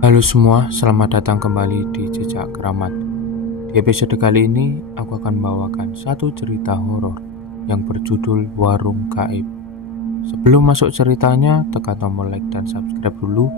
Halo semua, selamat datang kembali di Jejak Keramat. Di episode kali ini, aku akan membawakan satu cerita horor yang berjudul Warung Gaib. Sebelum masuk ceritanya, tekan tombol like dan subscribe dulu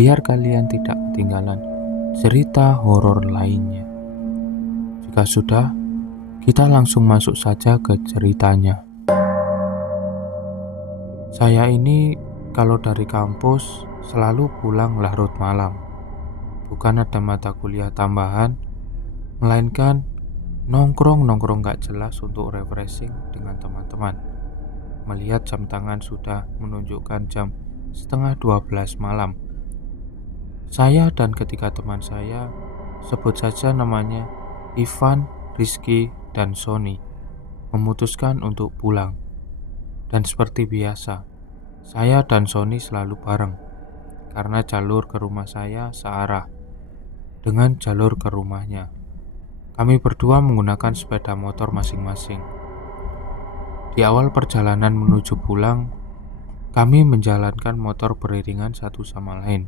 biar kalian tidak ketinggalan cerita horor lainnya. Jika sudah, kita langsung masuk saja ke ceritanya. Saya ini kalau dari kampus selalu pulang larut malam. Bukan ada mata kuliah tambahan, melainkan nongkrong-nongkrong gak jelas untuk refreshing dengan teman-teman. Melihat jam tangan sudah menunjukkan jam setengah 12 malam. Saya dan ketiga teman saya, sebut saja namanya Ivan, Rizky, dan Sony, memutuskan untuk pulang. Dan seperti biasa, saya dan Sony selalu bareng, karena jalur ke rumah saya searah dengan jalur ke rumahnya. Kami berdua menggunakan sepeda motor masing-masing. Di awal perjalanan menuju pulang, kami menjalankan motor beriringan satu sama lain.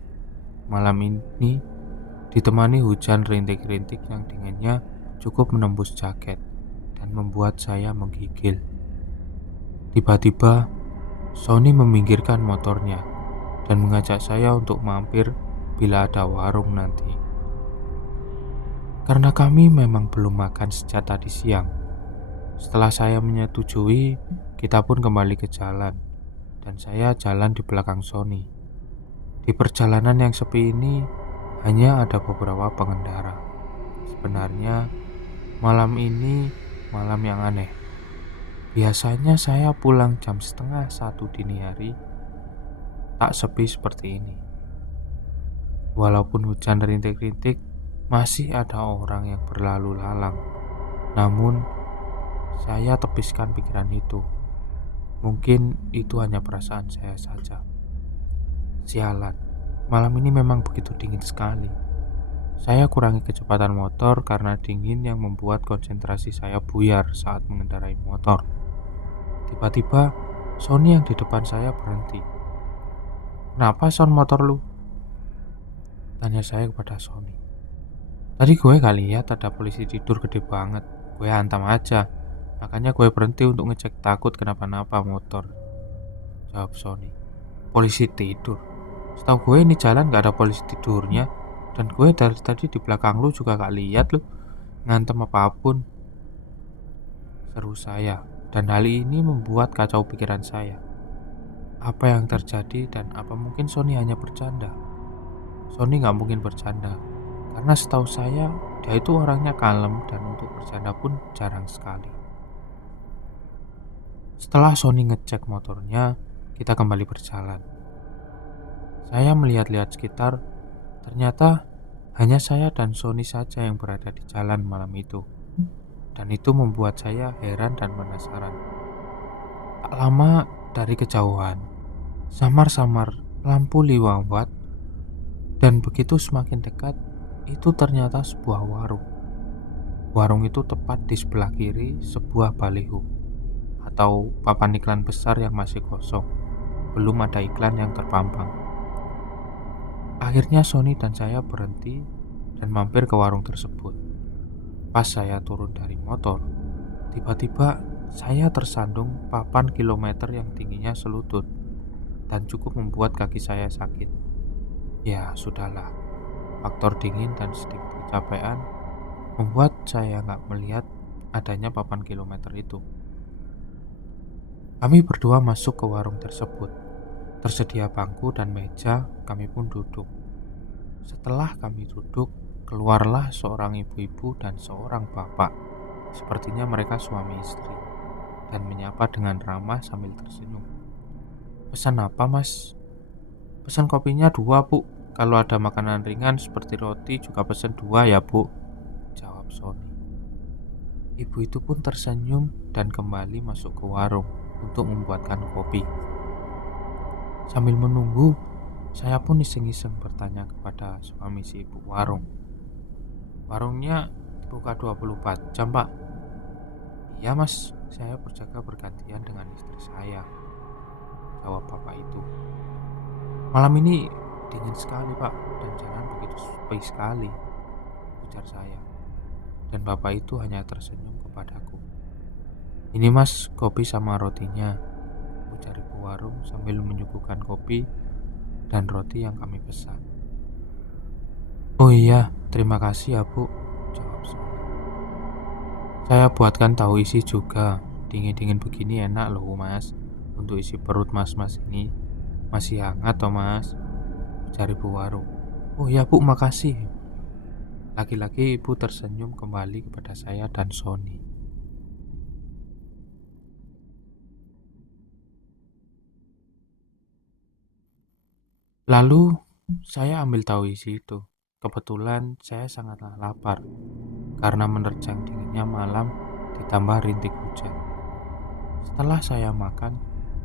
Malam ini ditemani hujan rintik-rintik yang dinginnya cukup menembus jaket dan membuat saya menggigil. Tiba-tiba, Sony meminggirkan motornya dan mengajak saya untuk mampir bila ada warung nanti. Karena kami memang belum makan sejak tadi siang. Setelah saya menyetujui, kita pun kembali ke jalan, dan saya jalan di belakang Sony. Di perjalanan yang sepi ini, hanya ada beberapa pengendara. Sebenarnya, malam ini malam yang aneh. Biasanya saya pulang jam setengah 1 dini hari, tak sepi seperti ini. Walaupun hujan rintik-rintik, masih ada orang yang berlalu lalang. Namun, saya tepiskan pikiran itu. Mungkin itu hanya perasaan saya saja. Sialan, malam ini memang begitu dingin sekali. Saya kurangi kecepatan motor karena dingin yang membuat konsentrasi saya buyar saat mengendarai motor. Tiba-tiba, Sony yang di depan saya berhenti. "Kenapa Son motor lu?" tanya saya kepada Sony. "Tadi gue gak lihat ada polisi tidur gede banget. Gue hantam aja. Makanya gue berhenti untuk ngecek takut kenapa-napa motor," jawab Sony. "Polisi tidur? Setahu gue ini jalan gak ada polisi tidurnya. Dan gue dari tadi di belakang lu juga gak lihat lu ngantem apapun," seru saya. Dan hal ini membuat kacau pikiran saya. Apa yang terjadi dan apa mungkin Sony hanya bercanda? Sony gak mungkin bercanda, karena setahu saya dia itu orangnya kalem dan untuk bercanda pun jarang sekali. Setelah Sony ngecek motornya, kita kembali berjalan. Saya melihat-lihat sekitar, ternyata hanya saya dan Sony saja yang berada di jalan malam itu. Dan itu membuat saya heran dan penasaran. Tak lama dari kejauhan, samar-samar lampu liwat dan begitu semakin dekat, itu ternyata sebuah warung. Warung itu tepat di sebelah kiri sebuah baliho atau papan iklan besar yang masih kosong. Belum ada iklan yang terpampang. Akhirnya Sony dan saya berhenti dan mampir ke warung tersebut. Pas saya turun dari motor, tiba-tiba saya tersandung papan kilometer yang tingginya selutut dan cukup membuat kaki saya sakit. Ya sudahlah, faktor dingin dan sedikit kecapean membuat saya nggak melihat adanya papan kilometer itu. Kami berdua masuk ke warung tersebut. Tersedia bangku dan meja, kami pun duduk. Setelah kami duduk, keluarlah seorang ibu-ibu dan seorang bapak. Sepertinya mereka suami istri, dan menyapa dengan ramah sambil tersenyum. "Pesan apa, Mas?" "Pesan kopinya 2, Bu. Kalau ada makanan ringan seperti roti juga pesan 2 ya, Bu," jawab Sony. Ibu itu pun tersenyum dan kembali masuk ke warung untuk membuatkan kopi. Sambil menunggu, saya pun iseng-iseng bertanya kepada suami si ibu warung. "Warungnya buka 24 jam, Pak?" "Iya, Mas, saya berjaga bergantian dengan istri saya," jawab bapak itu. "Malam ini Dingin sekali Pak, dan jalan begitu sepi sekali, ujar saya. Dan bapak itu hanya tersenyum kepadaku. Ini mas, kopi sama rotinya, ujar ibu warung sambil menyuguhkan kopi dan roti yang kami pesan. Oh iya, terima kasih ya bu, jawab Sony. Saya buatkan tahu isi juga, dingin-dingin begini enak loh mas, untuk isi perut mas-mas ini. Masih hangat toh mas, ujar ibu warung. Oh iya bu, makasih. Lagi-lagi ibu tersenyum kembali kepada saya dan Sony. Lalu saya ambil tahu isi itu. Kebetulan saya sangatlah lapar karena menerjang dinginnya malam ditambah rintik hujan. Setelah saya makan,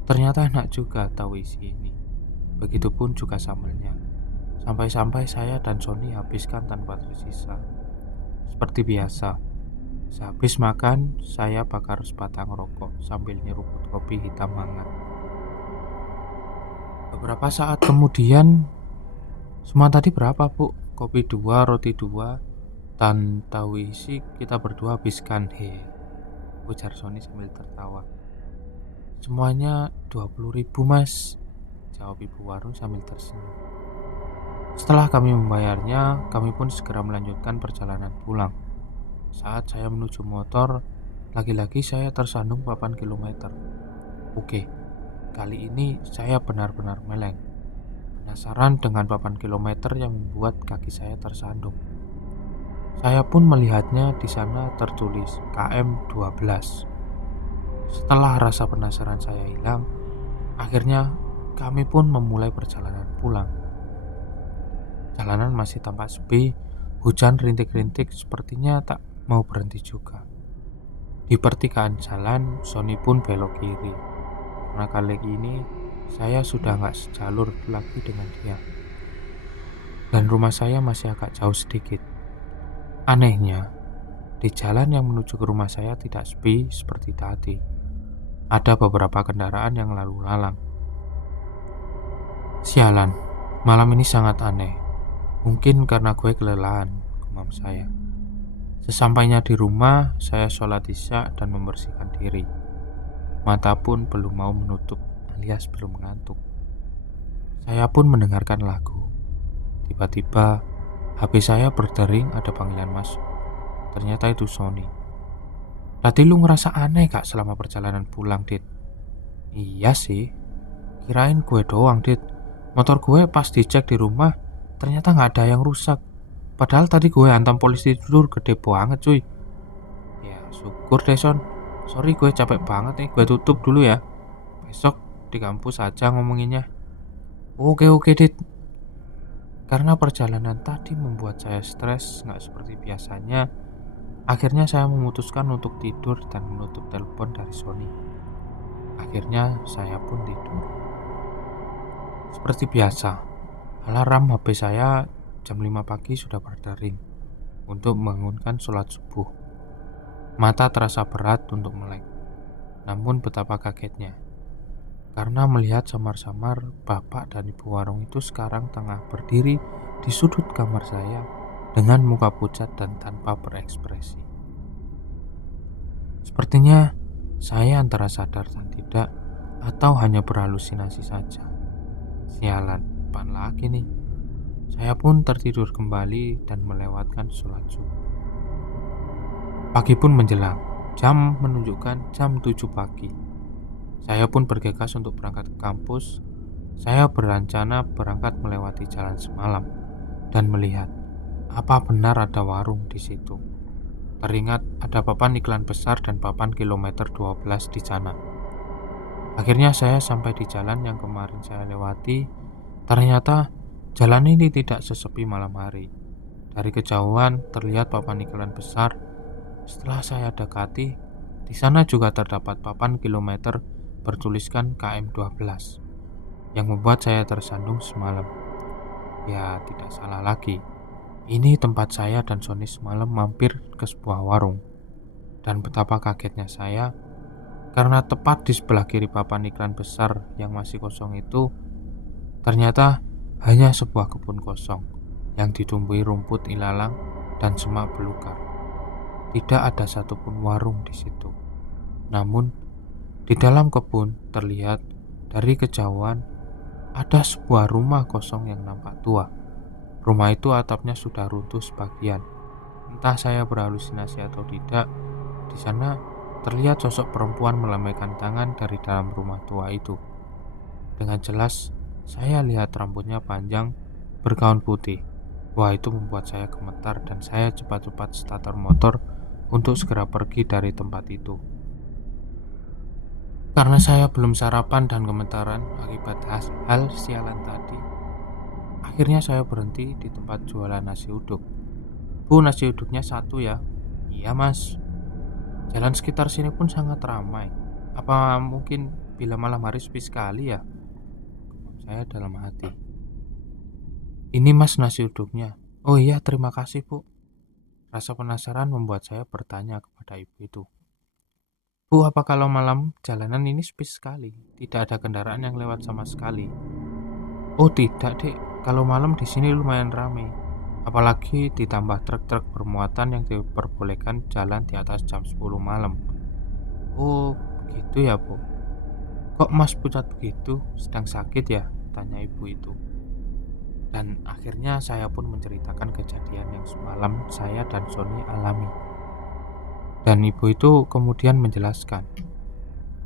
ternyata enak juga tahu isi ini. Begitupun juga sambelnya. Sampai-sampai saya dan Sony habiskan tanpa tersisa. Seperti biasa, sehabis makan, saya bakar sebatang rokok sambil nyeruput kopi hitam hangat. Beberapa saat kemudian, semua tadi berapa bu? Kopi 2, roti 2, dan tahu isi kita berdua habiskan. Ujar Sony sambil tertawa. Semuanya 20.000 mas, jawab ibu warung sambil tersenyum. Setelah kami membayarnya, kami pun segera melanjutkan perjalanan pulang. Saat saya menuju motor, lagi-lagi saya tersandung papan kilometer. Oke, kali ini saya benar-benar meleng. Penasaran dengan papan kilometer yang membuat kaki saya tersandung. Saya pun melihatnya di sana tertulis KM 12. Setelah rasa penasaran saya hilang, akhirnya kami pun memulai perjalanan pulang. Jalanan masih tampak sepi, hujan rintik-rintik sepertinya tak mau berhenti juga. Di pertigaan jalan, Sony pun belok kiri. Karena kali ini saya sudah nggak sejalur lagi dengan dia. Dan rumah saya masih agak jauh sedikit. Anehnya, di jalan yang menuju ke rumah saya tidak sepi seperti tadi. Ada beberapa kendaraan yang lalu lalang. Sialan, malam ini sangat aneh. Mungkin karena gue kelelahan, gumam saya. Sesampainya di rumah, saya sholat isya dan membersihkan diri. Mata pun belum mau menutup alias belum mengantuk. Saya pun mendengarkan lagu. Tiba-tiba, HP saya berdering ada panggilan masuk. Ternyata itu Sony. Tadi lu ngerasa aneh gak selama perjalanan pulang, Dit? Iya sih, kirain gue doang, Dit. Motor gue pas dicek di rumah, ternyata gak ada yang rusak. Padahal tadi gue hantam polisi tidur gede banget cuy. Ya syukur deh Son. Sorry gue capek banget nih, gue tutup dulu ya. Besok di kampus aja ngomonginnya. Oke Dit. Karena perjalanan tadi membuat saya stres gak seperti biasanya, akhirnya saya memutuskan untuk tidur dan menutup telepon dari Sony. Akhirnya saya pun tidur. Seperti biasa, alarm HP saya jam 5 pagi sudah berdering untuk membangunkan sholat subuh. Mata terasa berat untuk melek. Namun betapa kagetnya, karena melihat samar-samar bapak dan ibu warung itu sekarang tengah berdiri di sudut kamar saya dengan muka pucat dan tanpa berekspresi. Sepertinya saya antara sadar dan tidak, atau hanya berhalusinasi saja. Sialan, apaan lagi nih? Saya pun tertidur kembali dan melewatkan sholat subuh. Pagi pun menjelang, jam menunjukkan jam 7 pagi. Saya pun bergegas untuk berangkat ke kampus. Saya berencana berangkat melewati jalan semalam dan melihat apa benar ada warung di situ. Teringat ada papan iklan besar dan papan kilometer 12 di sana. Akhirnya saya sampai di jalan yang kemarin saya lewati. Ternyata jalan ini tidak sesepi malam hari. Dari kejauhan terlihat papan iklan besar. Setelah saya dekati, di sana juga terdapat papan kilometer bertuliskan KM 12 yang membuat saya tersandung semalam. Ya, tidak salah lagi. Ini tempat saya dan Sony semalam mampir ke sebuah warung. Dan betapa kagetnya saya karena tepat di sebelah kiri papan iklan besar yang masih kosong itu, ternyata Hanya sebuah kebun kosong yang ditumbuhi rumput ilalang dan semak belukar. Tidak ada satupun warung di situ. Namun, di dalam kebun terlihat dari kejauhan ada sebuah rumah kosong yang nampak tua. Rumah itu atapnya sudah runtuh sebagian. Entah saya berhalusinasi atau tidak, di sana terlihat sosok perempuan melambaikan tangan dari dalam rumah tua itu. Dengan jelas, saya lihat rambutnya panjang, bergaun putih. Wah, itu membuat saya gemetar dan saya cepat-cepat starter motor untuk segera pergi dari tempat itu. Karena saya belum sarapan dan gemetaran akibat hal sialan tadi, akhirnya saya berhenti di tempat jualan nasi uduk. Bu, nasi uduknya satu ya? Iya mas. Jalan sekitar sini pun sangat ramai. Apa mungkin bila malam hari sepi sekali ya? Saya dalam hati. Ini mas nasi uduknya. Oh iya, terima kasih bu. Rasa penasaran membuat saya bertanya kepada ibu itu. Bu, apa kalau malam jalanan ini sepi sekali? Tidak ada kendaraan yang lewat sama sekali. Oh tidak dek, kalau malam di sini lumayan ramai. Apalagi ditambah truk-truk bermuatan yang diperbolehkan jalan di atas jam 10 malam. Oh begitu ya bu. Kok mas pucat begitu? Sedang sakit ya? Tanya ibu itu. Dan akhirnya saya pun menceritakan kejadian yang semalam saya dan Sony alami. Dan ibu itu kemudian menjelaskan,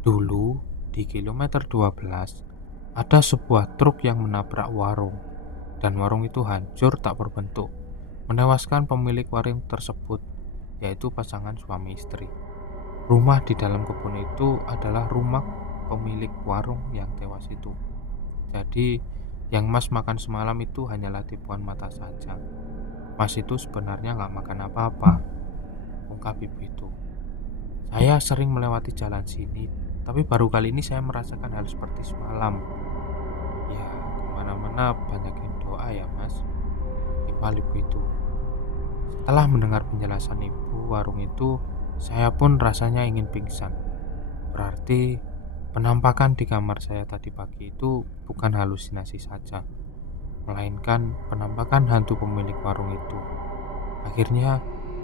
dulu di kilometer 12 ada sebuah truk yang menabrak warung, dan warung itu hancur tak berbentuk, menewaskan pemilik warung tersebut, yaitu pasangan suami istri. Rumah di dalam kebun itu adalah rumah pemilik warung yang tewas itu. Jadi yang mas makan semalam itu hanyalah tipuan mata saja. Mas itu sebenarnya gak makan apa-apa, ungkap ibu itu. Saya sering melewati jalan sini, tapi baru kali ini saya merasakan hal seperti semalam. Ya, kemana-mana banyakin doa ya mas, timpal ibu itu. Setelah mendengar penjelasan ibu warung itu, saya pun rasanya ingin pingsan. Berarti penampakan di kamar saya tadi pagi itu bukan halusinasi saja, melainkan penampakan hantu pemilik warung itu. Akhirnya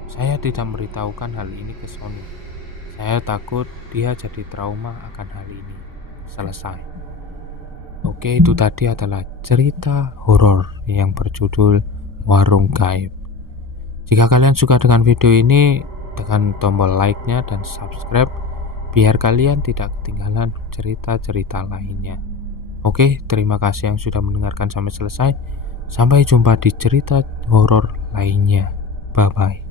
saya tidak memberitahukan hal ini ke Sony. Saya takut dia jadi trauma akan hal ini. Selesai. Oke, itu tadi adalah cerita horor yang berjudul Warung Gaib. Jika kalian suka dengan video ini, tekan tombol like-nya dan subscribe biar kalian tidak ketinggalan cerita-cerita lainnya. Oke, terima kasih yang sudah mendengarkan sampai selesai. Sampai jumpa di cerita horor lainnya. Bye-bye.